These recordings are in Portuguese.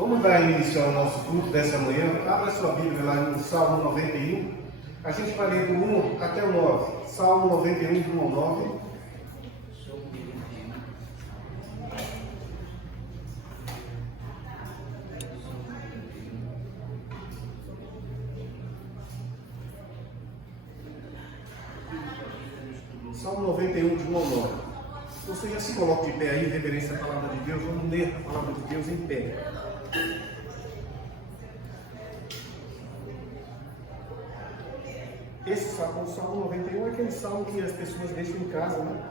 Vamos dar início ao nosso culto dessa manhã. Abra sua Bíblia lá no Salmo 91. A gente vai ler do 1 até o 9. Salmo 91, do 1 ao 9. Salmo 91, de 1 ao 9. Você já se coloca de pé aí, em reverência à palavra de Deus. Vamos ler a palavra de Deus em pé. Esse salmo, o Salmo 91, é aquele salmo que as pessoas deixam em casa, né?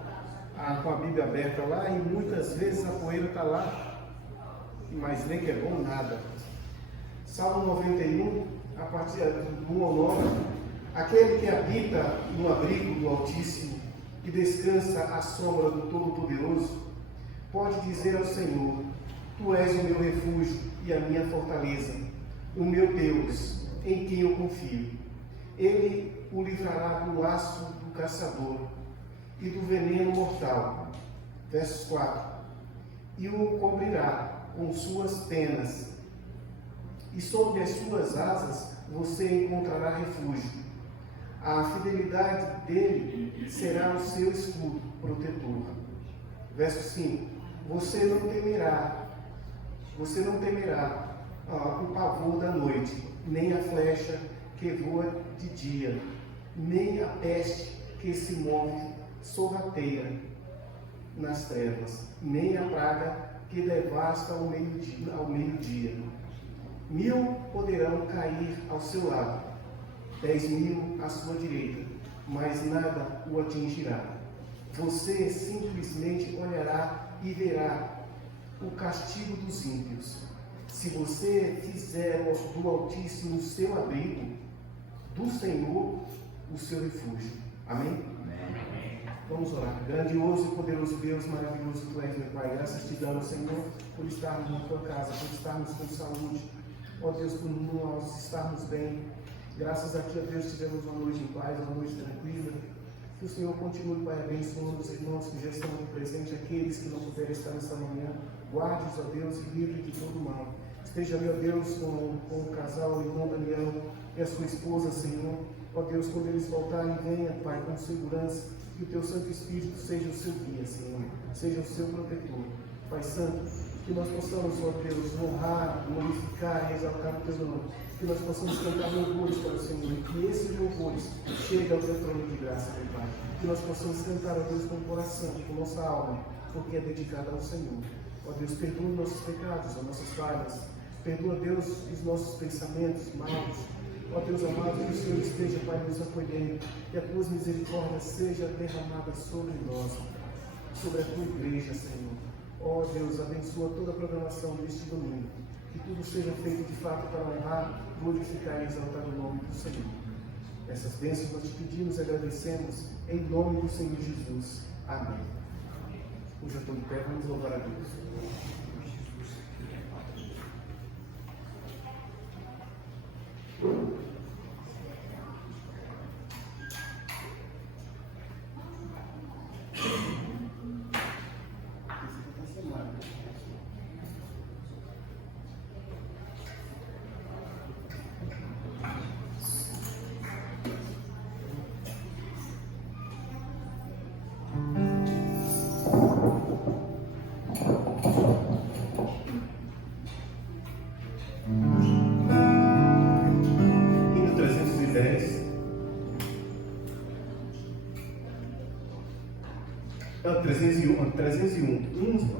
Com a Bíblia aberta lá, e muitas vezes a poeira está lá, mas nem que é bom nada. Salmo 91, a partir do 1 ao 9. Aquele que habita no abrigo do Altíssimo e descansa à sombra do Todo-Poderoso, pode dizer ao Senhor: Tu és o meu refúgio e a minha fortaleza, o meu Deus, em quem eu confio. Ele o livrará do laço do caçador e do veneno mortal. Versos 4. E o cobrirá com suas penas, e sob as suas asas você encontrará refúgio. A fidelidade dele será o seu escudo protetor. Verso 5. Você não temerá o pavor da noite, nem a flecha que voa de dia, nem a peste que se move sorrateira nas trevas, nem a praga que devasta ao meio-dia. 1000 poderão cair ao seu lado, 10.000 à sua direita, mas nada o atingirá. Você simplesmente olhará e verá o castigo dos ímpios. Se você fizer do Altíssimo o seu abrigo, do Senhor o seu refúgio. Amém? Amém. Vamos orar. Grandioso e poderoso Deus, maravilhoso Tu és, meu Pai. Graças te damos, Senhor, por estarmos na Tua casa, por estarmos com saúde. Ó Deus, por nós estarmos bem. Graças a Ti, ó Deus, tivemos uma noite em paz, uma noite tranquila. Que o Senhor continue, Pai, abençoando os irmãos que já estão aqui presentes, aqueles que não puderem estar nesta manhã. Guarde-os, ó Deus, e livre de todo mal. Esteja, meu Deus, com o casal, o irmão Daniel e a sua esposa, Senhor. Ó Deus, quando eles voltarem, venha, Pai, com segurança. Que o Teu Santo Espírito seja o seu guia, Senhor. Seja o seu protetor. Pai Santo, que nós possamos, ó Deus, honrar, glorificar e exaltar o Teu nome. Que nós possamos cantar louvores para o Senhor. E que esses louvores cheguem ao Teu trono de graça, meu Pai. Que nós possamos cantar, ó Deus, com o coração, com nossa alma, porque é dedicada ao Senhor. Ó Deus, perdoa os nossos pecados, as nossas falhas. Perdoa, Deus, os nossos pensamentos maus. Ó Deus amado, que o Senhor esteja, Pai, nos acolhendo. Que a Tua misericórdia seja derramada sobre nós, sobre a Tua igreja, Senhor. Ó Deus, abençoa toda a programação deste domingo. Que tudo seja feito de fato para honrar, glorificar e exaltar o nome do Senhor. Essas bênçãos nós te pedimos e agradecemos em nome do Senhor Jesus. Amém. Hoje eu estou de pé, vamos louvar a Deus. Hino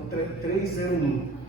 310. 301.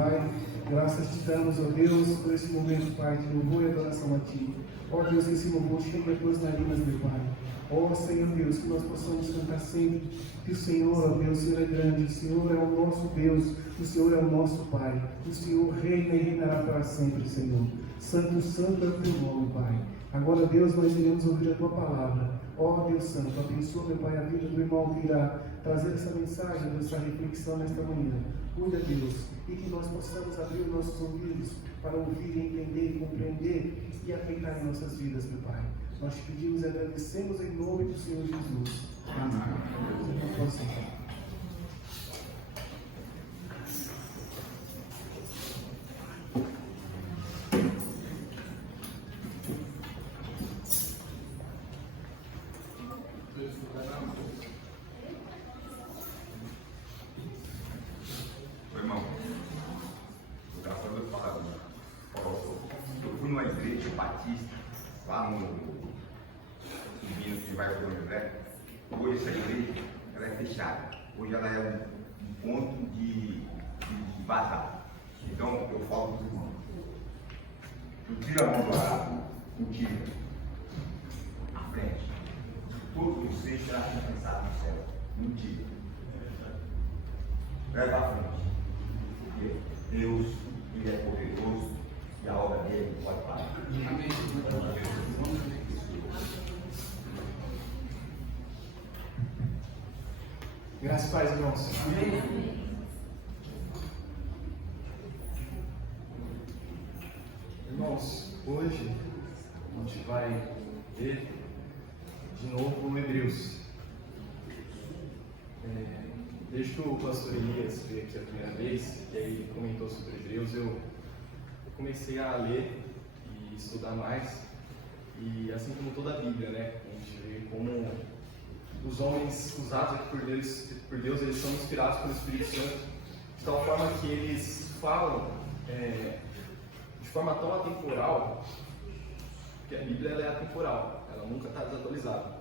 Pai. Graças te damos, ó Deus, por esse momento, Pai, de louvor e adoração a Ti. Ó Deus, que esse louvor chegue a tuas narinas, meu Pai. Ó Senhor Deus, que nós possamos cantar sempre que o Senhor, ó Deus, o Senhor é grande, o Senhor é o nosso Deus, o Senhor é o nosso Pai. O Senhor reina e reinará para sempre, Senhor. Santo, santo é o teu nome, Pai. Agora, Deus, nós iremos ouvir a tua palavra. Ó Deus Santo, abençoa, meu Pai, a vida do irmão que irá trazer essa mensagem, essa reflexão nesta manhã. Cuida, Deus, e que nós possamos abrir os nossos ouvidos para ouvir, entender, compreender e aplicar em nossas vidas, meu Pai. Nós te pedimos e agradecemos em nome do Senhor Jesus. Amém. Eu fui numa igreja batista, lá no Minas, que vai para o André. Hoje essa igreja ela é fechada. Hoje ela é um ponto de vazar. Então eu falo para os irmãos: não tira a mão do arado, não tira. À frente. Todo você será recompensado no céu. Não tira. Leva à frente. Porque Deus, Ele é poderoso e a obra dele pode parar. Amém. Graças e paz, irmãos. Amém. Irmãos, hoje a gente vai ver de novo o Hebreus. Desde que o pastor Elias veio aqui a primeira vez, e aí comentou sobre Hebreus, eu comecei a ler e estudar mais, e assim como toda a Bíblia, né? A gente vê como os homens usados aqui por Deus, eles são inspirados pelo Espírito Santo, de tal forma que eles falam de forma tão atemporal, que a Bíblia ela é atemporal, ela nunca está desatualizada.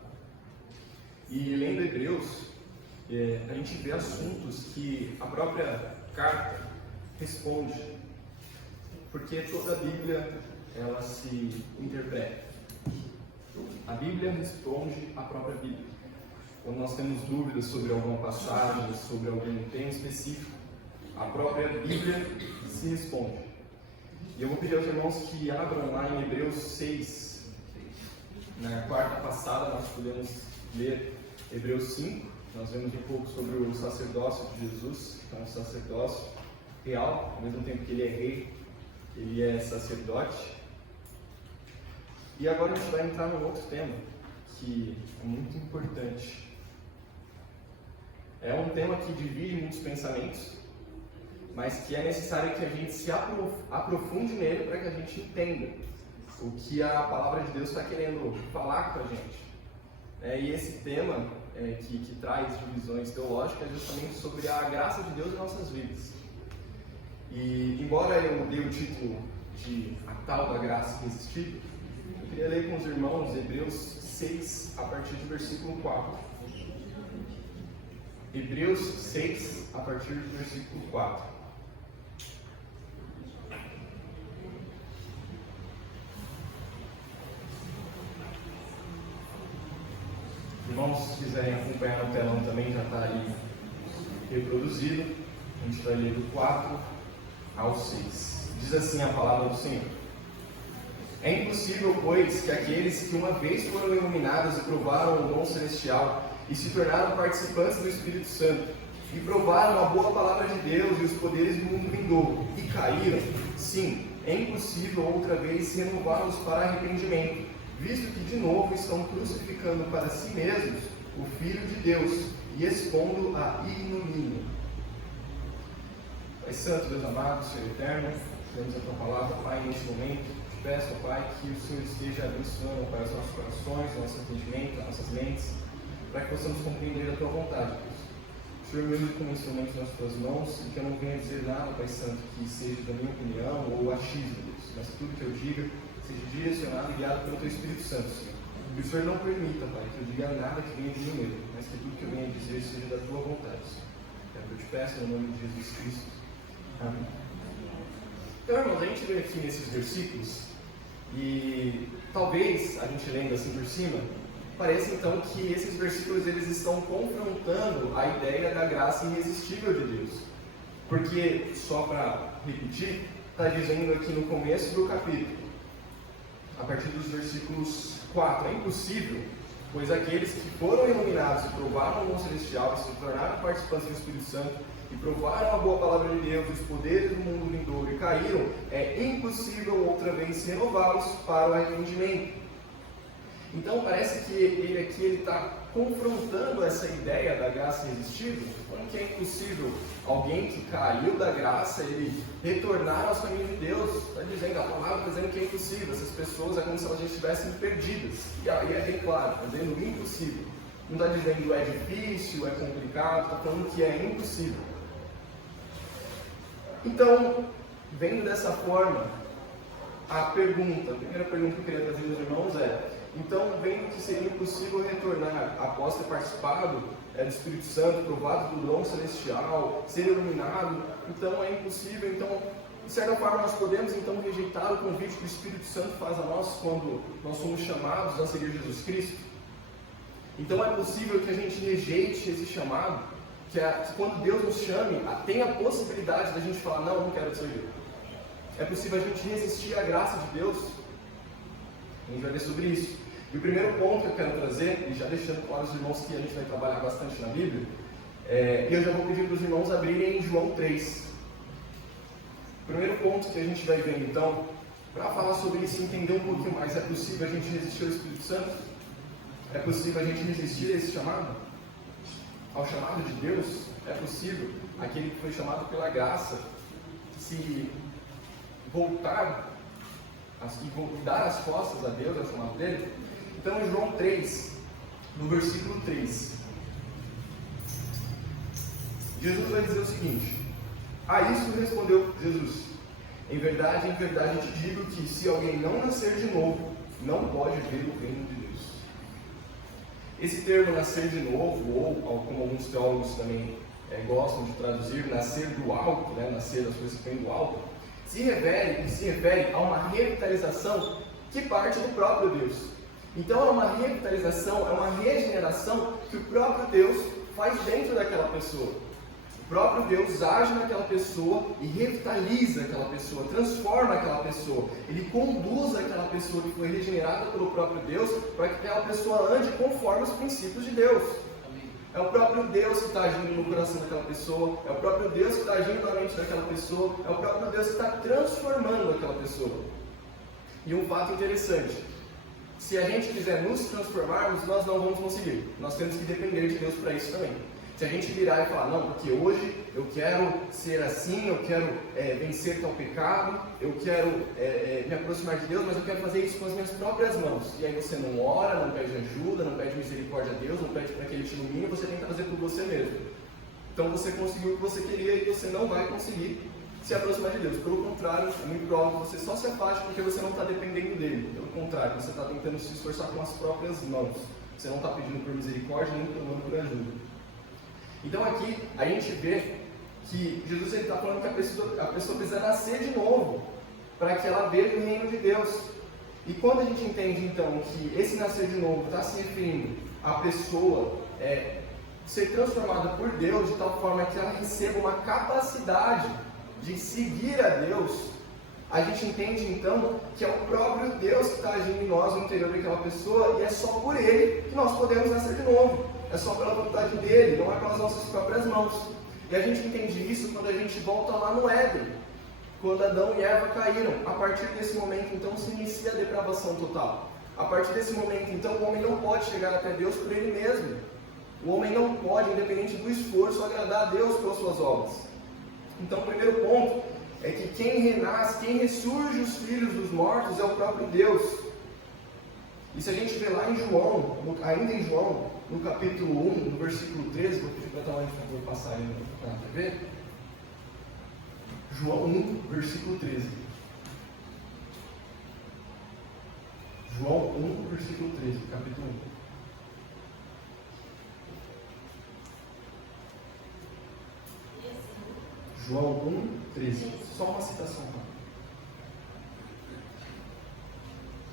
E lendo Hebreus, a gente vê assuntos que a própria carta responde, porque toda a Bíblia ela se interpreta. A Bíblia responde à própria Bíblia. Quando nós temos dúvidas sobre alguma passagem, sobre algum tema específico, a própria Bíblia se responde. E eu vou pedir aos irmãos que abram lá em Hebreus 6. Na quarta passada nós pudemos ler Hebreus 5. Nós vemos um pouco sobre o sacerdócio de Jesus, que é um sacerdócio real, ao mesmo tempo que ele é rei, ele é sacerdote. E agora a gente vai entrar num outro tema, que é muito importante. É um tema que divide muitos pensamentos, mas que é necessário que a gente se aprofunde nele para que a gente entenda o que a palavra de Deus está querendo falar com a gente. E esse tema que traz divisões teológicas é justamente sobre a graça de Deus em nossas vidas. E embora eu dê o título de A Tal da Graça Irresistível, eu queria ler com os irmãos Hebreus 6, a partir do versículo 4. Hebreus 6, a partir do versículo 4. Irmãos, se quiserem acompanhar no telão também, já está aí reproduzido. A gente vai ler do 4 ao 6. Diz assim a palavra do Senhor: É impossível, pois, que aqueles que uma vez foram iluminados e provaram o dom celestial e se tornaram participantes do Espírito Santo, e provaram a boa palavra de Deus e os poderes do mundo vindouro, e caíram, sim, é impossível outra vez renová-los para arrependimento, visto que de novo estão crucificando para si mesmos o Filho de Deus e expondo a ignomínia. Pai Santo, Deus amado, Senhor eterno, temos a Tua palavra, Pai, neste momento. Te peço, Pai, que o Senhor esteja abençoando para os nossos corações, o nosso entendimento, as nossas mentes, para que possamos compreender a Tua vontade, Deus. O Senhor me use como instrumento nas Tuas mãos e que eu não venha dizer nada, Pai Santo, que seja da minha opinião ou achismo, Deus, mas tudo que eu diga seja direcionado e guiado pelo Teu Espírito Santo, Senhor. Que o Senhor não permita, Pai, que eu diga nada que venha de mim mesmo, mas que tudo que eu venha dizer seja da Tua vontade, Senhor. É o que eu te peço no nome de Jesus Cristo. Amém. Então, irmãos, a gente vê aqui nesses versículos, e talvez, a gente lendo assim por cima, parece então que esses versículos eles estão confrontando a ideia da graça irresistível de Deus. Porque, só para repetir, está dizendo aqui no começo do capítulo, a partir dos versículos 4, é impossível, pois aqueles que foram iluminados e provaram o dom celestial, e se tornaram participantes do Espírito Santo, e provaram a boa palavra de Deus, os poderes do mundo vindouro, e caíram, é impossível outra vez renová-los para o arrependimento. Então parece que ele aqui está confrontando essa ideia da graça irresistível, falando que é impossível alguém que caiu da graça, ele retornar aos caminhos de Deus. Está dizendo, a palavra está dizendo que é impossível, essas pessoas é como se elas já estivessem perdidas. E aí é bem claro, está dizendo impossível. Não está dizendo é difícil, é complicado, está falando que é impossível. Então, vendo dessa forma, a primeira pergunta que eu queria trazer aos irmãos é: então, vendo que seria impossível retornar após ter participado do Espírito Santo, provado do dom celestial, ser iluminado, então é impossível. Então, de certa forma, nós podemos então rejeitar o convite que o Espírito Santo faz a nós quando nós somos chamados a seguir Jesus Cristo. Então, é possível que a gente rejeite esse chamado, que quando Deus nos chame, tem a possibilidade da gente falar: não quero te seguir. É possível a gente resistir à graça de Deus? A gente vai ver sobre isso. E o primeiro ponto que eu quero trazer, e já deixando claro aos irmãos que a gente vai trabalhar bastante na Bíblia, e eu já vou pedir para os irmãos abrirem em João 3. O primeiro ponto que a gente vai ver então, para falar sobre isso e entender um pouquinho mais: é possível a gente resistir ao Espírito Santo? É possível a gente resistir a esse chamado? Ao chamado de Deus? É possível aquele que foi chamado pela graça se voltar e dar as costas a Deus, ao chamado dele? Então, em João 3, no versículo 3, Jesus vai dizer o seguinte: a isso respondeu Jesus: em verdade, te digo que se alguém não nascer de novo, não pode ver o reino de Deus. Esse termo nascer de novo, ou como alguns teólogos também gostam de traduzir, nascer do alto, nascer das coisas que vêm do alto, se refere a uma revitalização que parte do próprio Deus. Então é uma revitalização, é uma regeneração que o próprio Deus faz dentro daquela pessoa. O próprio Deus age naquela pessoa e revitaliza aquela pessoa, transforma aquela pessoa. Ele conduz aquela pessoa que foi regenerada pelo próprio Deus para que aquela pessoa ande conforme os princípios de Deus. É o próprio Deus que está agindo no coração daquela pessoa, é o próprio Deus que está agindo na mente daquela pessoa, é o próprio Deus que está transformando aquela pessoa. E um fato interessante: se a gente quiser nos transformarmos, nós não vamos conseguir. Nós temos que depender de Deus para isso também. Se a gente virar e falar: não, porque hoje eu quero ser assim, eu quero vencer tal pecado, eu quero me aproximar de Deus, mas eu quero fazer isso com as minhas próprias mãos. E aí você não ora, não pede ajuda, não pede misericórdia a Deus, não pede para que Ele te ilumine, você tenta fazer por você mesmo. Então você conseguiu o que você queria e você não vai conseguir se aproximar de Deus. Pelo contrário, é muito provável que você só se afaste porque você não está dependendo dele. Pelo contrário, você está tentando se esforçar com as próprias mãos. Você não está pedindo por misericórdia nem clamando por ajuda. Então aqui a gente vê que Jesus está falando que a pessoa precisa nascer de novo para que ela veja o reino de Deus. E quando a gente entende então que esse nascer de novo está se referindo à pessoa ser transformada por Deus de tal forma que ela receba uma capacidade de seguir a Deus, a gente entende então que é o próprio Deus que está agindo em nós, no interior daquela pessoa, e é só por Ele que nós podemos nascer de novo. É só pela vontade dele, não é pelas nossas próprias mãos. E a gente entende isso quando a gente volta lá no Éden, quando Adão e Eva caíram. A partir desse momento, então, se inicia a depravação total. A partir desse momento, então, o homem não pode chegar até Deus por ele mesmo. O homem não pode, independente do esforço, agradar a Deus pelas suas obras. Então, o primeiro ponto é que quem renasce, quem ressurge os filhos dos mortos é o próprio Deus. E se a gente ver lá em João, ainda em João, no capítulo 1, no versículo 13, vou pedir para a Thalane, por favor, passar aí na TV. João 1, versículo 13. João 1, versículo 13, capítulo 1. João 1, 13. Só uma citação.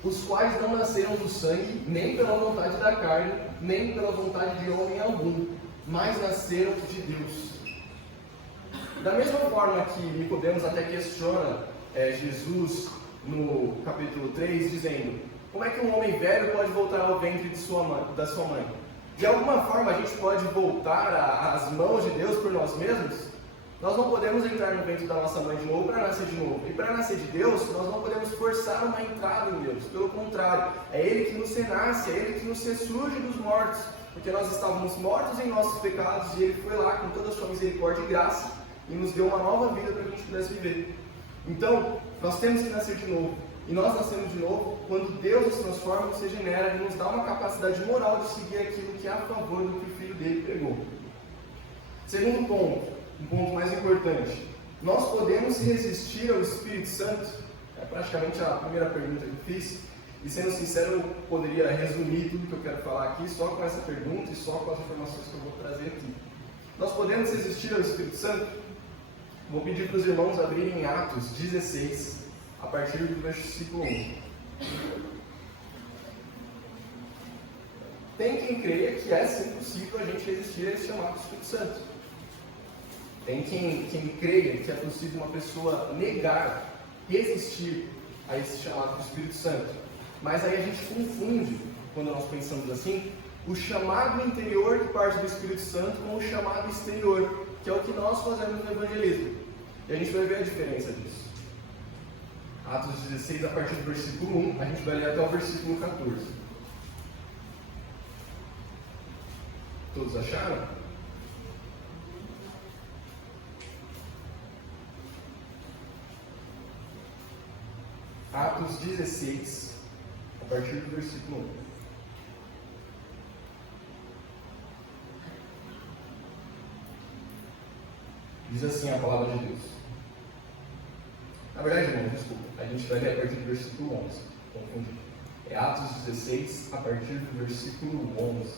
os quais não nasceram do sangue, nem pela vontade da carne, nem pela vontade de homem algum, mas nasceram de Deus. Da mesma forma que Nicodemos até questiona Jesus no capítulo 3, dizendo: como é que um homem velho pode voltar ao ventre da sua mãe? De alguma forma a gente pode voltar às mãos de Deus por nós mesmos? Nós não podemos entrar no ventre da nossa mãe de novo para nascer de novo. E para nascer de Deus, nós não podemos forçar uma entrada em Deus. Pelo contrário, é Ele que nos renasce, é Ele que nos ressurge dos mortos. Porque nós estávamos mortos em nossos pecados e Ele foi lá com toda a sua misericórdia e graça e nos deu uma nova vida para que a gente pudesse viver. Então, nós temos que nascer de novo. E nós nascemos de novo quando Deus nos transforma, nos regenera e nos dá uma capacidade moral de seguir aquilo que é a favor do que o Filho dele pregou. Segundo ponto, um ponto mais importante: nós podemos resistir ao Espírito Santo? É praticamente a primeira pergunta que eu fiz, e sendo sincero, eu poderia resumir tudo que eu quero falar aqui só com essa pergunta e só com as informações que eu vou trazer aqui. Nós podemos resistir ao Espírito Santo? Vou pedir para os irmãos abrirem Atos 16, a partir do versículo 1. Tem quem creia que é sim possível a gente resistir a esse chamado Espírito Santo. Tem quem creia que é possível uma pessoa negar, resistir a esse chamado do Espírito Santo. Mas aí a gente confunde, quando nós pensamos assim, o chamado interior que parte do Espírito Santo com o chamado exterior, que é o que nós fazemos no evangelismo. E a gente vai ver a diferença disso. Atos 16, a partir do versículo 1, a gente vai ler até o versículo 14. Todos acharam? Atos 16, a partir do versículo 1. Diz assim a palavra de Deus. Na verdade, irmão, desculpa, a gente vai ler a partir do versículo 11. Confundi. É Atos 16, a partir do versículo 11.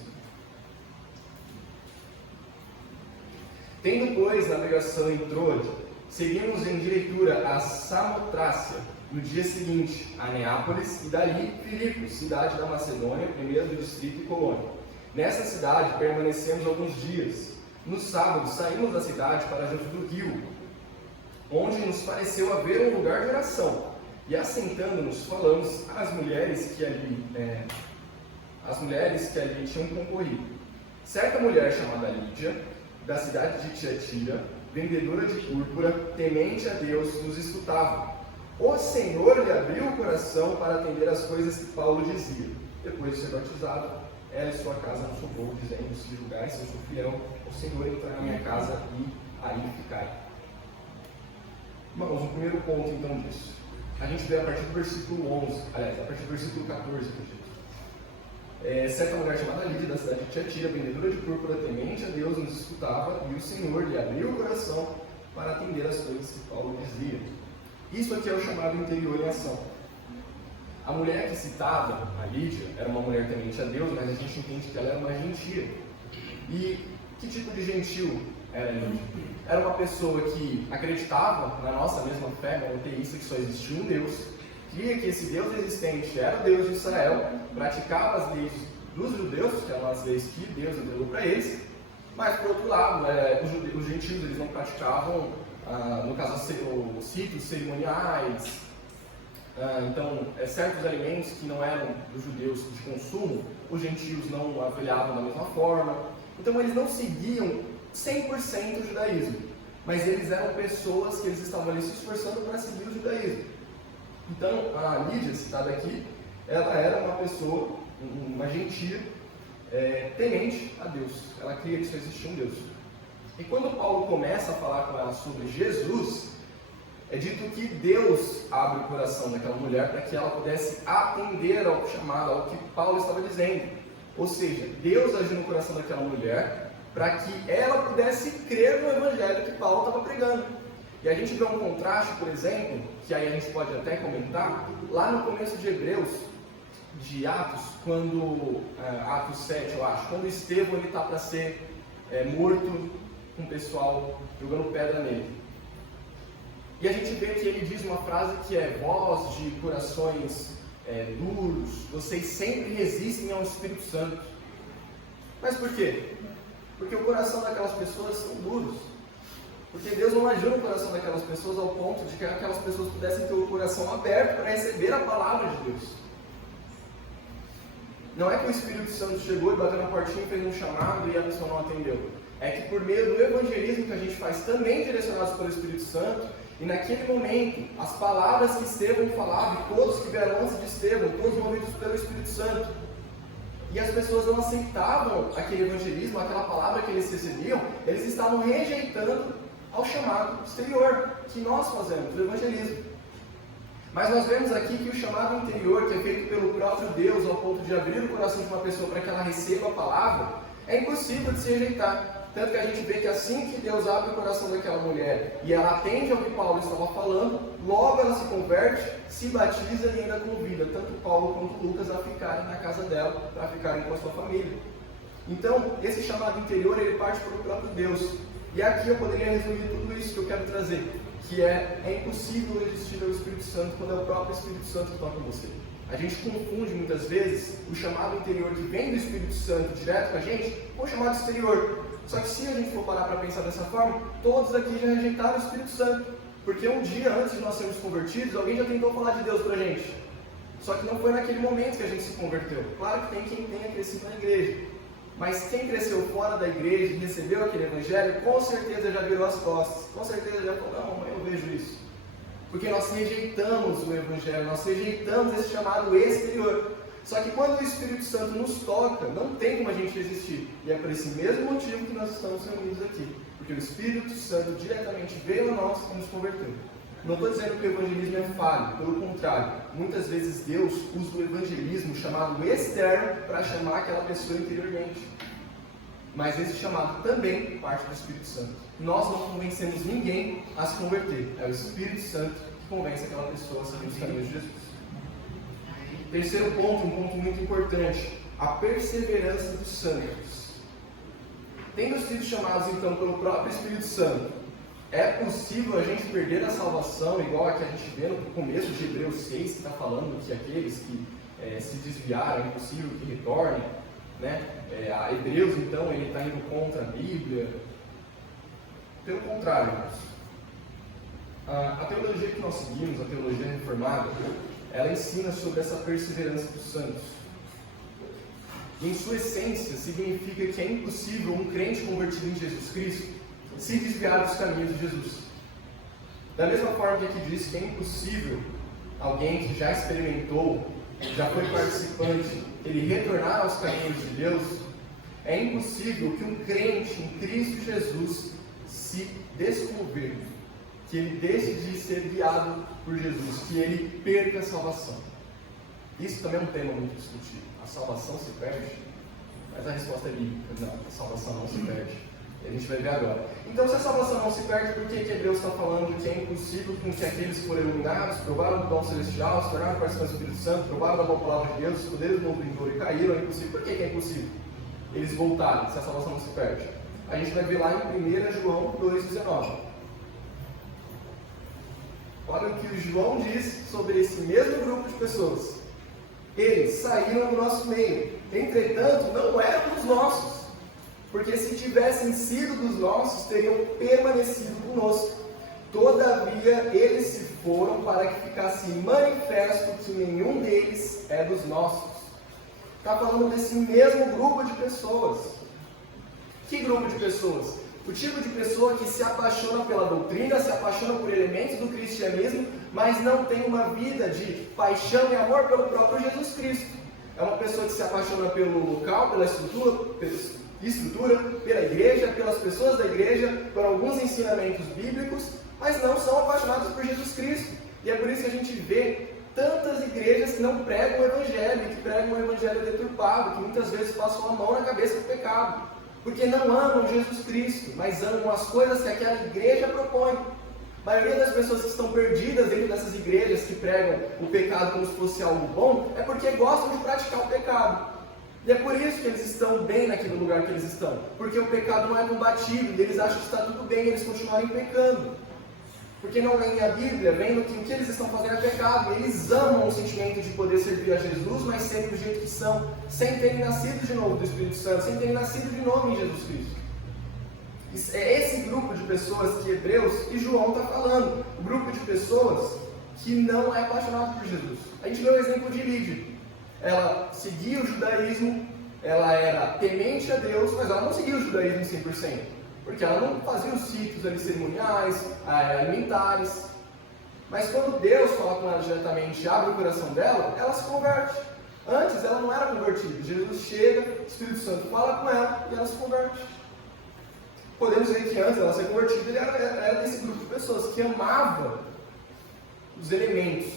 Tendo, pois, navegação em Troade, seguimos em direitura a Samotrácia, no dia seguinte, a Neápolis, e dali Filipos, cidade da Macedônia, primeira do distrito e colônia. Nessa cidade permanecemos alguns dias. No sábado saímos da cidade para junto do rio, onde nos pareceu haver um lugar de oração. E assentando-nos, falamos às mulheres que ali tinham concorrido. Certa mulher chamada Lídia, da cidade de Tiatira, vendedora de púrpura, temente a Deus, nos escutava. O Senhor lhe abriu o coração para atender as coisas que Paulo dizia. Depois de ser batizado, ela e sua casa nos socorro, dizendo: se julgais, se eu sou fiel, o Senhor entrará na minha casa e aí ficai. Irmãos, o primeiro ponto então disso, a gente vê a partir do versículo 11, aliás, a partir do versículo 14, acredito. Certa mulher chamada Lídia, da cidade de Tiatira, vendedora de púrpura, temente a Deus, nos escutava, e o Senhor lhe abriu o coração para atender as coisas que Paulo dizia. Isso aqui é o chamado interior em ação. A mulher que citava, a Lídia, era uma mulher temente a Deus, mas a gente entende que ela era uma gentia. E que tipo de gentil era Lídia? Era uma pessoa que acreditava na nossa mesma fé, monoteísta, que só existia um Deus, cria que esse Deus existente era o Deus de Israel, praticava as leis dos judeus, que eram as leis que Deus deu para eles, mas por outro lado, os gentios eles não praticavam, no caso, os ritos cerimoniais. Então, certos alimentos que não eram dos judeus de consumo, os gentios não avaliavam da mesma forma. Então, eles não seguiam 100% o judaísmo, mas eles eram pessoas que eles estavam ali se esforçando para seguir o judaísmo. Então, a Lídia, citada aqui, ela era uma pessoa, uma gentia, temente a Deus. Ela cria que só existia um Deus. E quando Paulo começa a falar com ela sobre Jesus, é dito que Deus abre o coração daquela mulher para que ela pudesse atender ao chamado, ao que Paulo estava dizendo. Ou seja, Deus agiu no coração daquela mulher para que ela pudesse crer no evangelho que Paulo estava pregando. E a gente vê um contraste, por exemplo, que aí a gente pode até comentar, lá no começo de Hebreus, de Atos, quando, Atos 7, eu acho, quando Estevão está para ser morto, com o pessoal jogando pedra nele. E a gente vê que ele diz uma frase que é: vós de corações duros, vocês sempre resistem ao Espírito Santo. Mas por quê? Porque o coração daquelas pessoas são duros. Porque Deus não agiu no coração daquelas pessoas ao ponto de que aquelas pessoas pudessem ter o coração aberto para receber a palavra de Deus. Não é que o Espírito Santo chegou e bateu na portinha e fez um chamado e a pessoa não atendeu. É que por meio do evangelismo que a gente faz, também direcionados pelo Espírito Santo, e naquele momento, as palavras que Estevão falava, e todos que vieram antes de Estevão, todos movidos pelo Espírito Santo, e as pessoas não aceitavam aquele evangelismo, aquela palavra que eles recebiam, eles estavam rejeitando ao chamado exterior que nós fazemos, do evangelismo. Mas nós vemos aqui que o chamado interior, que é feito pelo próprio Deus, ao ponto de abrir o coração de uma pessoa para que ela receba a palavra, é impossível de se rejeitar. Tanto que a gente vê que assim que Deus abre o coração daquela mulher e ela atende ao que Paulo estava falando, logo ela se converte, se batiza e ainda convida tanto Paulo quanto Lucas a ficarem na casa dela, para ficarem com a sua família. Então, esse chamado interior, ele parte pelo próprio Deus. E aqui eu poderia resumir tudo isso que eu quero trazer, que é impossível existir o Espírito Santo quando é o próprio Espírito Santo que toca em você. A gente confunde muitas vezes o chamado interior que vem do Espírito Santo direto com a gente com o chamado exterior. Só que se a gente for parar para pensar dessa forma, todos aqui já rejeitaram o Espírito Santo. Porque um dia antes de nós sermos convertidos, alguém já tentou falar de Deus para a gente. Só que não foi naquele momento que a gente se converteu. Claro que tem quem tenha crescido na igreja. Mas quem cresceu fora da igreja e recebeu aquele evangelho, com certeza já virou as costas. Com certeza já falou, não, eu vejo isso. Porque nós rejeitamos o evangelho, nós rejeitamos esse chamado exterior. Só que quando o Espírito Santo nos toca, não tem como a gente resistir. E é por esse mesmo motivo que nós estamos reunidos aqui. Porque o Espírito Santo diretamente veio a nós e nos converteu. Não estou dizendo que o evangelismo é falho, pelo contrário. Muitas vezes Deus usa o evangelismo chamado externo para chamar aquela pessoa interiormente. Mas esse chamado também parte do Espírito Santo. Nós não convencemos ninguém a se converter. É o Espírito Santo que convence aquela pessoa a seguir os caminhos de Jesus. Terceiro ponto, um ponto muito importante, a perseverança dos santos. Tendo sido chamados então pelo próprio Espírito Santo, é possível a gente perder a salvação, igual a que a gente vê no começo de Hebreus 6, que está falando que aqueles que se desviaram, é impossível que retornem, né? A Hebreus, então, ele está indo contra a Bíblia. Pelo contrário, a teologia que nós seguimos, a teologia reformada, ela ensina sobre essa perseverança dos santos. Em sua essência, significa que é impossível um crente convertido em Jesus Cristo se desviar dos caminhos de Jesus. Da mesma forma que aqui diz que é impossível alguém que já experimentou, já foi participante, ele retornar aos caminhos de Deus, é impossível que um crente em Cristo Jesus se desconverta, que ele deixe de ser guiado por Jesus, que ele perca a salvação. Isso também é um tema muito discutido. A salvação se perde? Mas a resposta é bíblica. Não, a salvação não se perde. E a gente vai ver agora. Então, se a salvação não se perde, por que Hebreus está falando que é impossível com que aqueles que foram iluminados, provaram do dom celestial, se tornaram participantes do Espírito Santo, provaram da boa palavra de Deus, escolheram o mundo vindouro e caíram? É impossível. Por que é impossível? Eles voltaram, se a salvação não se perde. A gente vai ver lá em 1 João 2,19. Olha o que o João diz sobre esse mesmo grupo de pessoas. Eles saíram do nosso meio, entretanto, não eram dos nossos. Porque se tivessem sido dos nossos, teriam permanecido conosco. Todavia, eles se foram para que ficasse manifesto que nenhum deles é dos nossos. Está falando desse mesmo grupo de pessoas. Que grupo de pessoas? O tipo de pessoa que se apaixona pela doutrina, se apaixona por elementos do cristianismo, mas não tem uma vida de paixão e amor pelo próprio Jesus Cristo. É uma pessoa que se apaixona pelo local, pela estrutura, pela igreja, pelas pessoas da igreja, por alguns ensinamentos bíblicos, mas não são apaixonados por Jesus Cristo. E é por isso que a gente vê tantas igrejas que não pregam o evangelho, que pregam o evangelho deturpado, que muitas vezes passam a mão na cabeça do pecado, porque não amam Jesus Cristo, mas amam as coisas que aquela igreja propõe. A maioria das pessoas que estão perdidas dentro dessas igrejas que pregam o pecado como se fosse algo bom, é porque gostam de praticar o pecado. E é por isso que eles estão bem naquele lugar que eles estão. Porque o pecado não é combatido, e eles acham que está tudo bem eles continuarem pecando. Porque não leem a Bíblia, vendo que o que eles estão fazendo é pecado. E eles amam o sentimento de poder servir a Jesus, mas serem do jeito que são, sem terem nascido de novo do Espírito Santo, sem terem nascido de novo em Jesus Cristo. É esse grupo de pessoas que Hebreus e João está falando. O grupo de pessoas que não é apaixonado por Jesus. A gente vê o exemplo de Lídia. Ela seguia o judaísmo, ela era temente a Deus, mas ela não seguia o judaísmo 100%. Porque ela não fazia os ritos ali cerimoniais, alimentares. Mas quando Deus fala com ela diretamente, abre o coração dela, ela se converte. Antes ela não era convertida. Jesus chega, o Espírito Santo fala com ela e ela se converte. Podemos ver que antes ela ser convertida, ele era desse grupo de pessoas que amava os elementos,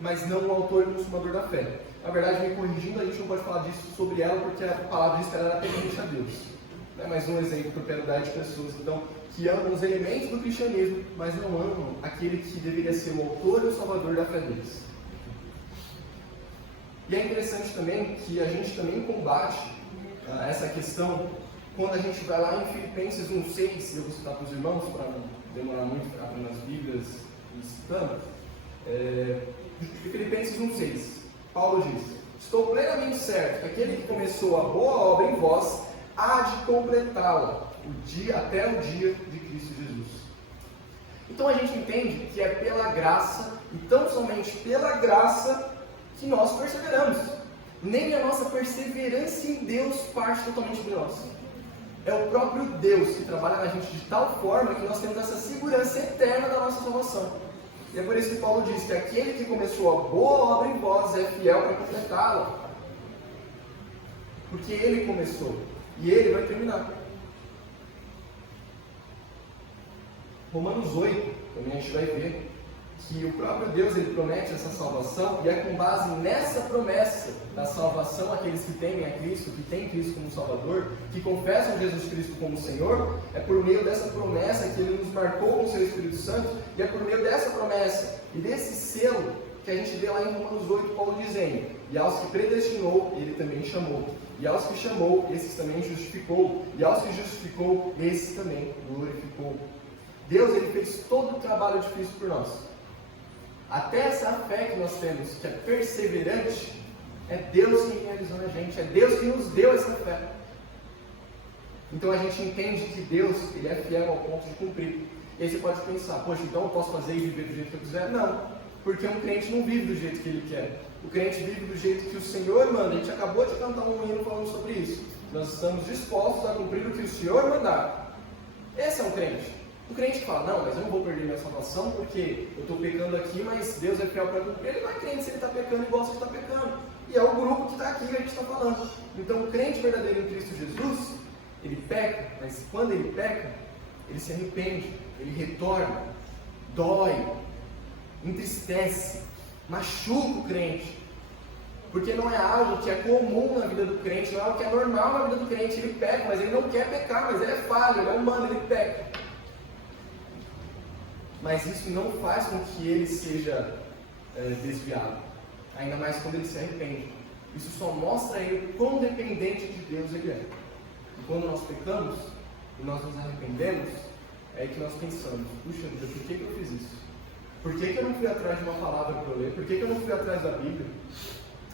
mas não o autor e consumador da fé. Na verdade, me corrigindo, a gente não pode falar disso sobre ela, porque a palavra diz que ela era temente a Deus. É mais um exemplo que eu quero dar de pessoas então, que amam os elementos do cristianismo, mas não amam aquele que deveria ser o autor e o salvador da fé deles. E é interessante também que a gente também combate essa questão quando a gente vai lá em Filipenses 1,6, eu vou citar para os irmãos, para não demorar muito ficar nas Bíblias e citando. Filipenses 1,6, Paulo diz: estou plenamente certo que aquele que começou a boa obra em vós há de completá-la até o dia de Cristo Jesus. Então a gente entende que é pela graça, e tão somente pela graça, que nós perseveramos. Nem a nossa perseverança em Deus parte totalmente de nós. É o próprio Deus que trabalha na gente de tal forma que nós temos essa segurança eterna da nossa salvação. E é por isso que Paulo diz que aquele que começou a boa obra em vós é fiel para completá-la. Porque ele começou e ele vai terminar. Romanos 8, também a gente vai ver que o próprio Deus ele promete essa salvação, e é com base nessa promessa da salvação aqueles que temem a Cristo, que têm Cristo como Salvador, que confessam Jesus Cristo como Senhor, é por meio dessa promessa que Ele nos marcou com o Seu Espírito Santo, e é por meio dessa promessa e desse selo que a gente vê lá em Romanos 8, Paulo dizendo: e aos que predestinou, Ele também chamou, e aos que chamou, esses também justificou, e aos que justificou, esses também glorificou. Deus ele fez todo o trabalho difícil por nós. Até essa fé que nós temos, que é perseverante, é Deus quem realizou na gente, é Deus que nos deu essa fé. Então a gente entende que Deus ele é fiel ao ponto de cumprir. E aí você pode pensar: poxa, então eu posso fazer e viver do jeito que eu quiser? Não, porque um crente não vive do jeito que ele quer. O crente vive do jeito que o Senhor manda. A gente acabou de cantar um hino falando sobre isso. Nós estamos dispostos a cumprir o que o Senhor mandar. Esse é um crente. O crente que fala: não, mas eu não vou perder minha salvação porque eu estou pecando aqui, mas Deus é fiel para cumprir. Ele não é crente se ele está pecando e gosta de estar pecando. E é o grupo que está aqui que a gente está falando. Então o crente verdadeiro em Cristo Jesus, ele peca, mas quando ele peca, ele se arrepende, ele retorna, dói, entristece, machuca o crente. Porque não é algo que é comum na vida do crente, não é algo que é normal na vida do crente. Ele peca, mas ele não quer pecar, mas ele é falho, ele é humano, ele peca. Mas isso não faz com que ele seja desviado, ainda mais quando ele se arrepende. Isso só mostra a ele quão dependente de Deus ele é. E quando nós pecamos e nós nos arrependemos, é aí que nós pensamos: puxa vida, por que eu fiz isso? Por que eu não fui atrás de uma palavra para eu ler? Por que eu não fui atrás da Bíblia?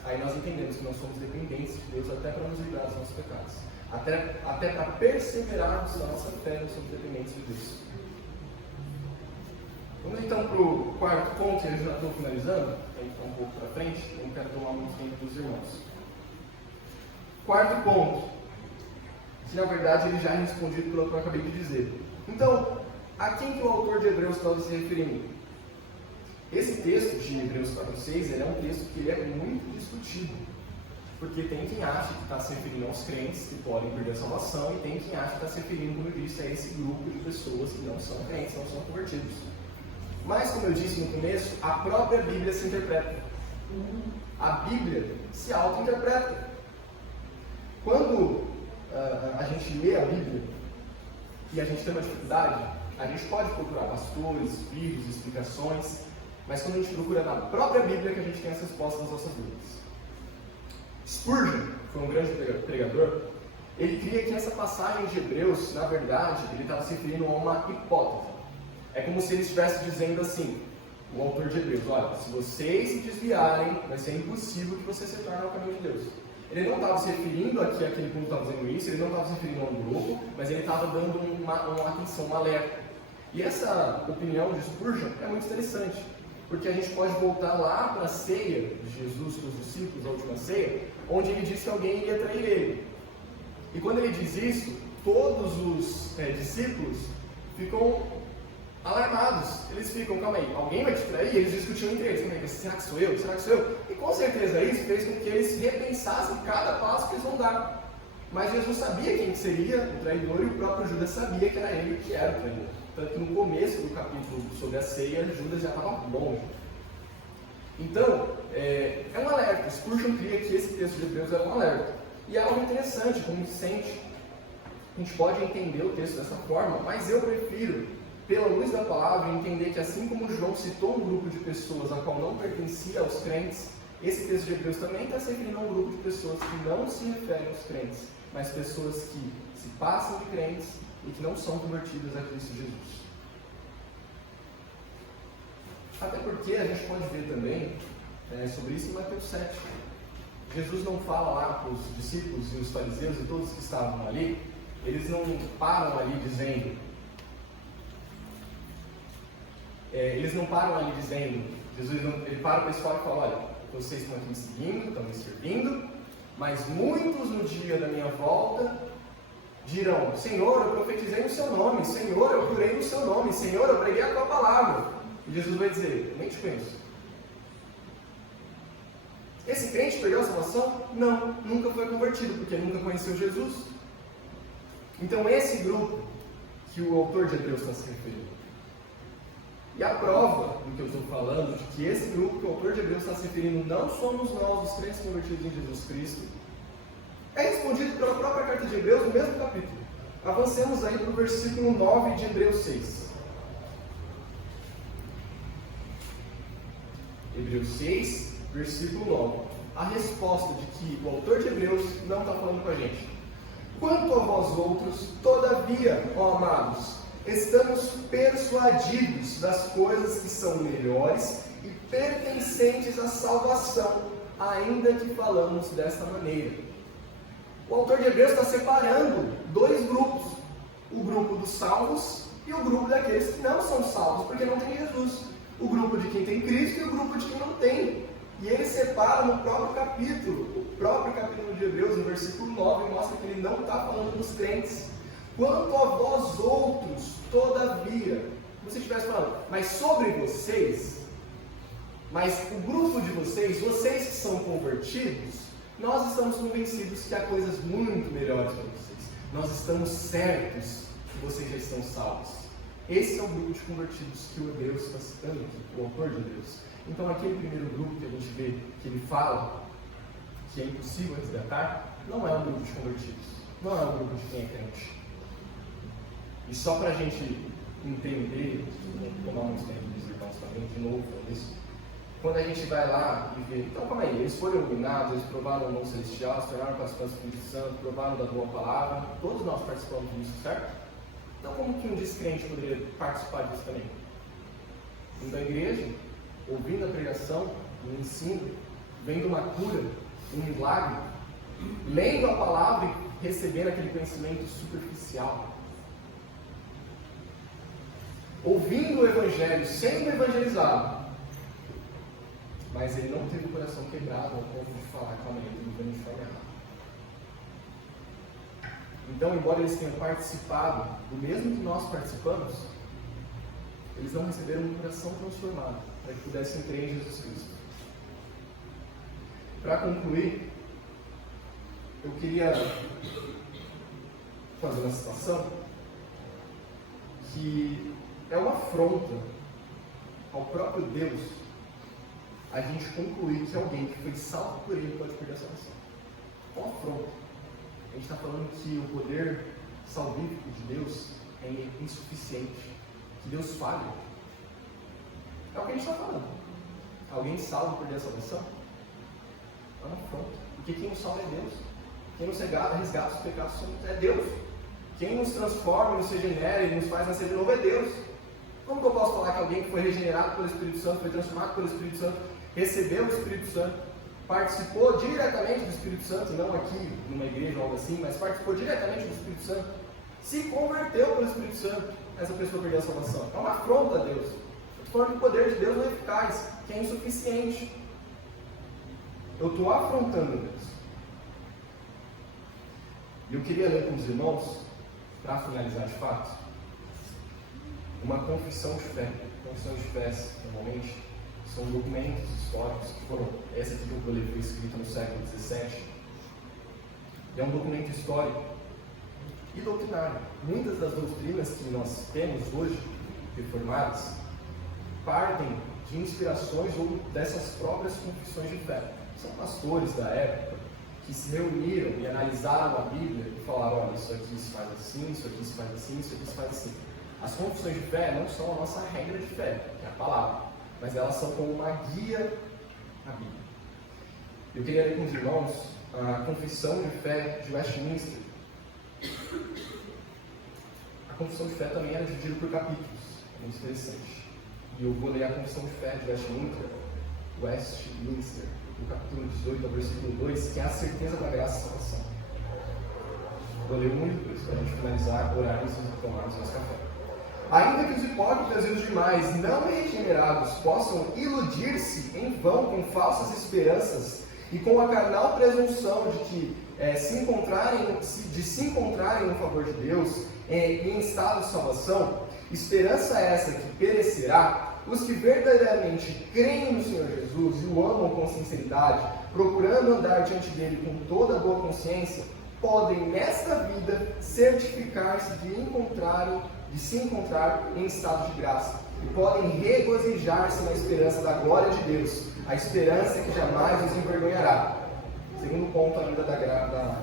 Aí nós entendemos que nós somos dependentes de Deus até para nos livrar dos nossos pecados. Até para perseverarmos na nossa fé, nós somos dependentes de Deus. Vamos então para o quarto ponto, que eu já estou finalizando, a gente está um pouco para frente, eu não quero tomar muito tempo dos irmãos. Quarto ponto, que na verdade ele já é respondido pelo que eu acabei de dizer. Então, a quem que o autor de Hebreus estava se referindo? Esse texto de Hebreus 4,6 ele é um texto que ele é muito discutido, porque tem quem acha que está se referindo aos crentes que podem perder a salvação, e tem quem acha que está se referindo, como eu disse, a esse grupo de pessoas que não são crentes, não são convertidos. Mas, como eu disse no começo, a própria Bíblia se interpreta. A Bíblia se auto-interpreta. Quando a gente lê a Bíblia e a gente tem uma dificuldade, a gente pode procurar pastores, vídeos, explicações, mas quando a gente procura na própria Bíblia que a gente tem as respostas das nossas dúvidas. Spurgeon, que foi um grande pregador, ele cria que essa passagem de Hebreus, na verdade, ele estava se referindo a uma hipótese. É como se ele estivesse dizendo assim, o autor de Hebreus, olha, se vocês se desviarem, vai ser impossível que vocês se tornem ao caminho de Deus. Ele não estava se referindo aqui àquele povo que estava fazendo isso, ele não estava se referindo a um grupo, mas ele estava dando uma atenção, um alerta. E essa opinião de Spurgeon é muito interessante, porque a gente pode voltar lá para a ceia de Jesus com os discípulos, a última ceia, onde ele disse que alguém iria trair ele. E quando ele diz isso, todos os discípulos ficam alarmados. Eles ficam, calma aí, alguém vai te trair? E eles discutiam entre eles, calma aí, será que sou eu? Será que sou eu? E com certeza isso fez com que eles repensassem cada passo que eles vão dar. Mas Jesus sabia quem seria o traidor e o próprio Judas sabia que era ele que era o traidor. Tanto que no começo do capítulo sobre a ceia, Judas já estava longe. Então, é um alerta. Spurgeon cria que esse texto de Hebreus é um alerta. E é algo interessante, como se sente. A gente pode entender o texto dessa forma, mas eu prefiro, pela luz da palavra, entender que assim como João citou um grupo de pessoas a qual não pertencia aos crentes, esse texto de Hebreus também está se referindo a um grupo de pessoas que não se referem aos crentes, mas pessoas que se passam de crentes e que não são convertidas a Cristo Jesus. Até porque a gente pode ver também sobre isso em Mateus 7. Jesus não fala lá para os discípulos e os fariseus e todos que estavam ali, eles não param ali dizendo, Jesus ele para o pessoal e fala, olha, vocês estão aqui me seguindo, estão me servindo, mas muitos no dia da minha volta dirão, Senhor, eu profetizei no seu nome, Senhor, eu curei no seu nome, Senhor, eu preguei a tua palavra. E Jesus vai dizer, nem te conheço. Esse crente perdeu a salvação? Não, nunca foi convertido, porque nunca conheceu Jesus. Então esse grupo que o autor de Hebreus está se referindo. E a prova do que eu estou falando, de que esse grupo que o autor de Hebreus está se referindo não somos nós, os crentes convertidos em Jesus Cristo, é respondido pela própria carta de Hebreus no mesmo capítulo. Avancemos aí para o versículo 9 de Hebreus 6. Hebreus 6, versículo 9. A resposta de que o autor de Hebreus não está falando com a gente. Quanto a vós outros, todavia, ó amados, estamos persuadidos das coisas que são melhores e pertencentes à salvação, ainda que falamos desta maneira. O autor de Hebreus está separando dois grupos, o grupo dos salvos e o grupo daqueles que não são salvos, porque não tem Jesus. O grupo de quem tem Cristo e o grupo de quem não tem. E ele separa no próprio capítulo. O próprio capítulo de Hebreus, no versículo 9, mostra que ele não está falando dos crentes. Quanto a vós outros, todavia, você estivesse falando, mas sobre vocês, mas o grupo de vocês que são convertidos, nós estamos convencidos que há coisas muito melhores para vocês. Nós estamos certos que vocês já estão salvos. Esse é o grupo de convertidos que o Hebreus está citando aqui, o autor de Hebreus. Então aquele primeiro grupo que a gente vê, que ele fala que é impossível resgatar, não é um grupo de convertidos, não é um grupo de quem é crente. E só para a gente entender, vou tomar uns tempos dos irmãos também, de novo falando isso, quando a gente vai lá e vê, então calma aí, eles foram iluminados, eles provaram o dom celestial, se tornaram participantes do Espírito Santo, provaram da boa palavra, todos nós participamos disso, certo? Então como que um descrente poderia participar disso também? Indo à igreja, ouvindo a pregação, o ensino, vendo uma cura, um milagre, lendo a palavra e recebendo aquele conhecimento superficial. Ouvindo o Evangelho, sendo evangelizado, mas ele não teve o coração quebrado ao ponto de falar, calma aí, eu estou vivendo de forma errada. Então, embora eles tenham participado do mesmo que nós participamos, eles não receberam um coração transformado para que pudessem crer em Jesus Cristo. Para concluir, eu queria fazer uma citação que é uma afronta ao próprio Deus a gente concluir que alguém que foi salvo por ele pode perder a salvação. É uma afronta. A gente está falando que o poder salvífico de Deus é insuficiente, que Deus falha. É o que a gente está falando. Alguém salvo perder a salvação? É uma afronta. Porque quem nos salva é Deus. Quem nos resgata os pecados é Deus. Quem nos transforma, nos regenera e nos faz nascer de novo é Deus. Como que eu posso falar que alguém que foi regenerado pelo Espírito Santo, foi transformado pelo Espírito Santo, recebeu o Espírito Santo, participou diretamente do Espírito Santo, não aqui numa igreja ou algo assim, mas participou diretamente do Espírito Santo, se converteu pelo Espírito Santo, essa pessoa perdeu a salvação? É uma afronta a Deus. Eu estou falando que o poder de Deus não é eficaz, que é insuficiente. Eu estou afrontando Deus. E eu queria ler com os irmãos, para finalizar de fato, uma confissão de fé. Confissão de fé, normalmente, são documentos históricos que foram. Essa aqui que eu li foi escrita no século XVII. E é um documento histórico e doutrinário. Muitas das doutrinas que nós temos hoje, reformadas, partem de inspirações ou dessas próprias confissões de fé. São pastores da época que se reuniram e analisaram a Bíblia e falaram: olha, isso aqui se faz assim, isso aqui se faz assim, isso aqui se faz assim. As confissões de fé não são a nossa regra de fé, que é a palavra, mas elas são como uma guia à Bíblia. Eu queria ler com os irmãos a Confissão de Fé de Westminster. A Confissão de Fé também era dividida por capítulos, é muito interessante. E eu vou ler a Confissão de Fé de Westminster, do capítulo 18 ao versículo 2, que é a certeza da graça e salvação. Vou ler um e dois, para a gente finalizar, orarmos e tomarmos nosso café. Ainda que os hipócritas e os demais não regenerados possam iludir-se em vão com falsas esperanças e com a carnal presunção de que se encontrarem no favor de Deus em estado de salvação, esperança essa que perecerá, os que verdadeiramente creem no Senhor Jesus e o amam com sinceridade, procurando andar diante dele com toda a boa consciência, podem nesta vida certificar-se de se encontrar em estado de graça e podem regozijar-se na esperança da glória de Deus, a esperança que jamais os envergonhará. Segundo ponto ainda da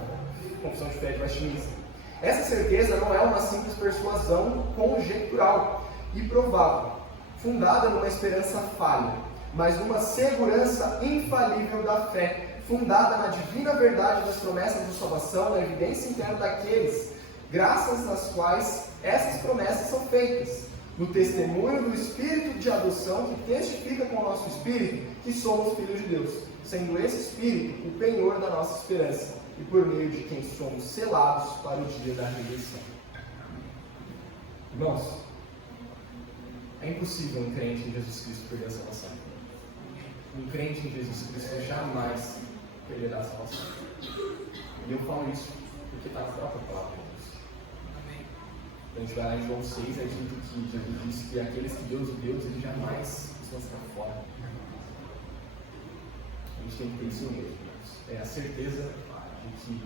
Confissão de Fé de Westminster. Essa certeza não é uma simples persuasão conjectural e provável, fundada numa esperança falha, mas numa segurança infalível da fé, fundada na divina verdade das promessas de salvação, na evidência interna daqueles, graças às quais essas promessas são feitas, no testemunho do Espírito de adoção que testifica com o nosso Espírito que somos filhos de Deus, sendo esse Espírito o penhor da nossa esperança, e por meio de quem somos selados para o dia da redenção. Irmãos, é impossível um crente em Jesus Cristo perder a salvação. Um crente em Jesus Cristo jamais perderá a salvação. E eu falo isso porque está na própria palavra de Deus. Então a gente vai lá em João 6, aí que Jesus disse que aqueles que Deus deu, ele jamais os lançará fora. A gente tem que ter isso mesmo. É a certeza de que